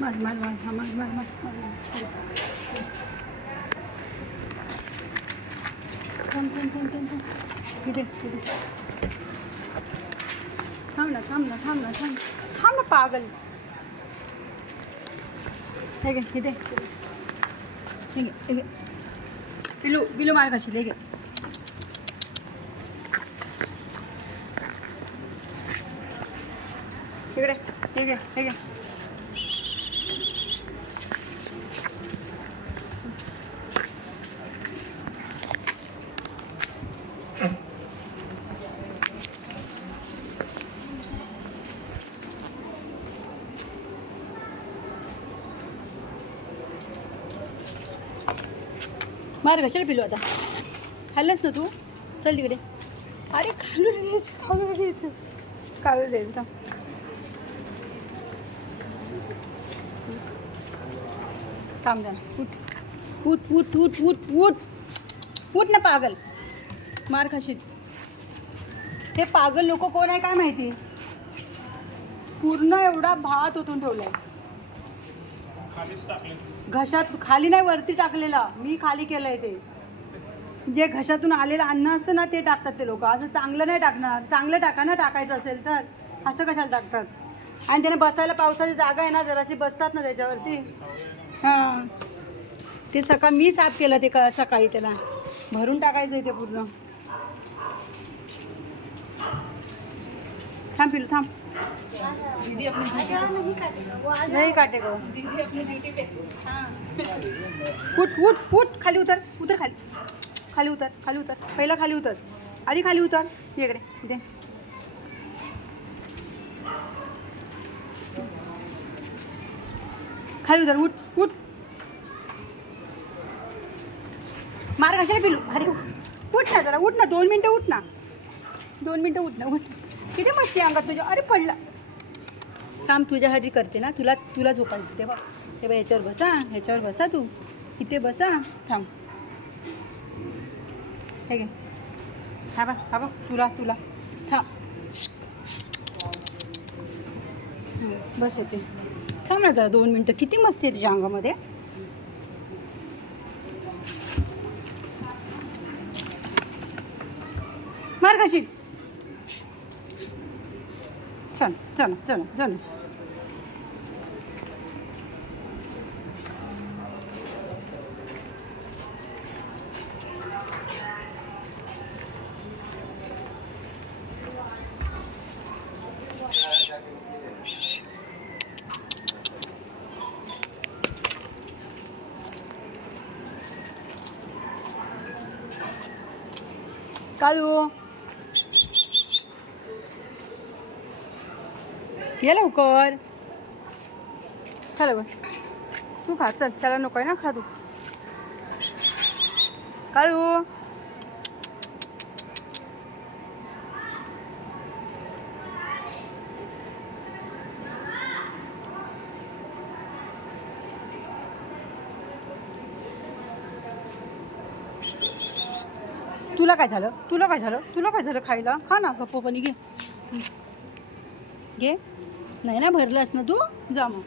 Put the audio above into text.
मार मार मार हा, मार मार मार मार, मार. थांब थांब थांब थांब थांब इथे इथे थांब ना थांब ना थांब ना थांब थांब ना पागल हे घे इथे हे घे हे घे मार कशाला पिलू आता? खाल्लंस ना तू? चल तिकडे. अरे खालू द्यायचं खालू द्यायचं खालू द्यायचं थांब. द्या उठ. उठ उठ उठ उठ उठ. उठ ना पागल. मार खाशील. हे पागल लोक कोण आहे काय माहिती? पूर्ण एवढा भात ओतून घशात खाली नाही वरती टाकलेला. मी खाली केलंय ते. जे घशातून आलेलं अन्न असतं ना ते टाकतात ते लोक. असं चांगलं नाही टाकणार. चांगलं टाका ना टाकायचं असेल तर. असं कशाला टाकतात? आणि त्याने बसायला पावसाची जागा आहे ना जराशी बसतात ना त्याच्यावरती. हां. ते सकाळ मी साफ केलं ते क सकाळी त्याला. भरून टाकायचं आहे ते पूर्ण. थांब पिलू थांब. नाही काटे गो उठ उठ उठ खाली उतर उतर खाली। खाली उतर खाली उतर। पहिला खाली उतर। आधी खाली उतर। इकडे इथे खाली उतर उठ उठ। मार कशाला पिलू अरे उठ ना जरा उठ ना दोन मिनटं उठ ना। दोन मिनटं उठ ना उठ। किती अंगात तुझ्या अरे पडला. काम तुझ्यासाठी करते ना तुला तुला झोपायला देते बघ. ते बघ ह्याच्यावर बसा ह्याच्यावर बसा तू. इथे बसा. थांब. हे घे. हा बघ हा बघ. तुला तुला. थांब. बस होते थांब ना जरा दोन मिनटं. किती मस्ती आहे तुझ्या अंगामध्ये. मार कशी चल चल चल चल काळू ये लवकर. खा लवकर तू खा चल. त्याला नको आहे ना खा तू काळू. तुला काय झालं? तुला काय झालं? तुला काय झालं खायला? खा ना गप्पोपणी घे. घे. नाही ना भरलंस ना तू? जा मग.